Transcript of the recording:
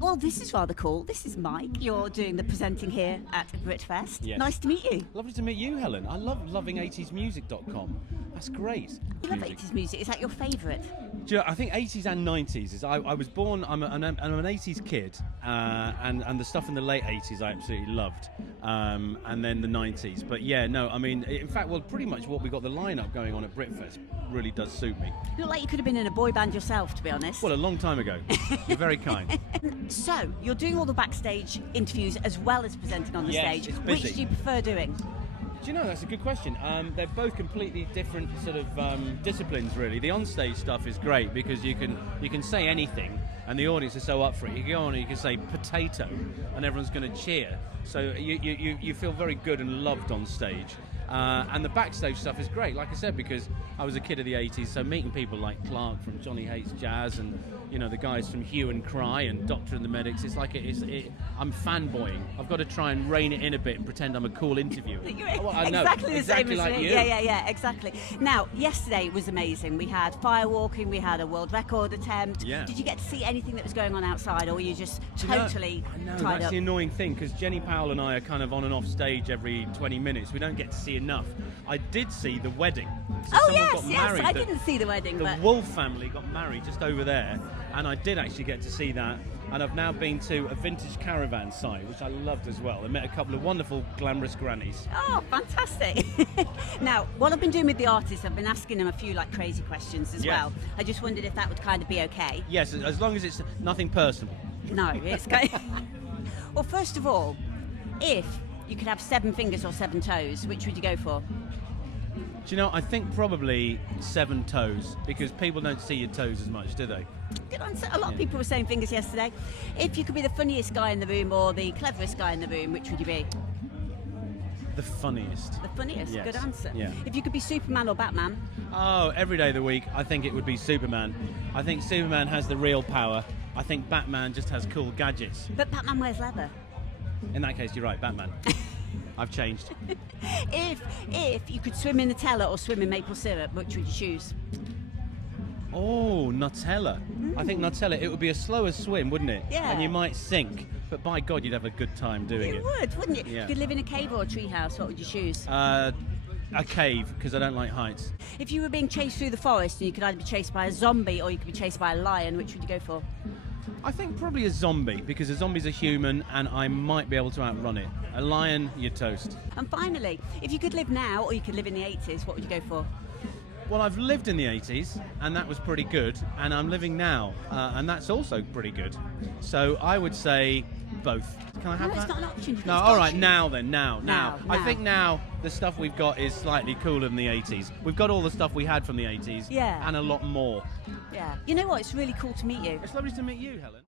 Well, this is rather cool. This is Mike. You're doing the presenting here at Britfest. Yes. Nice to meet you. Lovely to meet you, Helen. I love Loving80smusic.com. That's great. You love 80s music. Is that your favourite? Do you know, I think 80s and 90s. I was born, I'm an 80s kid, and the stuff in the late 80s I absolutely loved, and then the 90s. But yeah, no, I mean, in fact, well, pretty much what we got the lineup going on at Britfest really does suit me. You look like you could have been in a boy band yourself, to be honest. Well, a long time ago. You're very kind. So, you're doing all the backstage interviews as well as presenting on the Yes, stage. it's busy. Which do you prefer doing? Do you know, that's a good question. They're both completely different sort of disciplines, really. The onstage stuff is great because you can say anything, and the audience is so up for it. You go on and you can say potato, and everyone's going to cheer. So you feel very good and loved on stage. And the backstage stuff is great, like I said, because I was a kid of the 80s, so meeting people like Clark from Johnny Hates Jazz and, you know, the guys from Hue and Cry and Doctor and the Medics, it's like I'm fanboying. I've got to try and rein it in a bit and pretend I'm a cool interviewer. Well, I know, exactly the same like as me. you. Yeah, exactly. Now, yesterday was amazing. We had firewalking, we had a world record attempt. Yeah. Did you get to see anything that was going on outside, or were you just totally No, tied that's up? the annoying thing, because Jenny Powell and I are kind of on and off stage every 20 minutes. We don't get to see enough. I did see the wedding. So Oh someone yes, got married. I didn't see the wedding, The but Wolf family got married just over there, and I did actually get to see that. And I've now been to a vintage caravan site, which I loved as well. I met a couple of wonderful, glamorous grannies. oh, fantastic. Now, what I've been doing with the artists, I've been asking them a few like crazy questions as Yes. well. I just wondered if that would kind of be okay. Yes, as long as it's nothing personal. No, it's kind Well, first of all, if you could have 7 fingers or 7 toes, which would you go for? Do you know, I think probably 7 toes, because people don't see your toes as much, do they? Good answer. A lot of people were saying fingers yesterday. If you could be the funniest guy in the room or the cleverest guy in the room, which would you be? The funniest. The funniest. Yes. Good answer. Yeah. If you could be Superman or Batman? Oh, every day of the week, I think it would be Superman. I think Superman has the real power. I think Batman just has cool gadgets. But Batman wears leather. In that case, you're right, Batman. I've changed. If you could swim in Nutella or swim in maple syrup, which would you choose? Oh, Nutella. I think Nutella, it would be a slower swim, wouldn't it? Yeah. And you might sink, but by God, you'd have a good time doing You it. would, wouldn't you? Yeah. If you could live in a cave or a treehouse, what would you choose? A cave, because I don't like heights. If you were being chased through the forest and you could either be chased by a zombie or you could be chased by a lion, which would you go for? I think probably a zombie, because a zombie's a human and I might be able to outrun it. A lion, you're toast. And finally, if you could live now or you could live in the 80s, what would you go for? Well, I've lived in the 80s, and that was pretty good, and I'm living now, and that's also pretty good. So I would say both. Can I have No, that? it's not an option. No, all right, now then, now. Now. I think now the stuff we've got is slightly cooler than the 80s. We've got all the stuff we had from the 80s, Yeah. and a lot more. Yeah. You know what? It's really cool to meet you. It's lovely to meet you, Helen.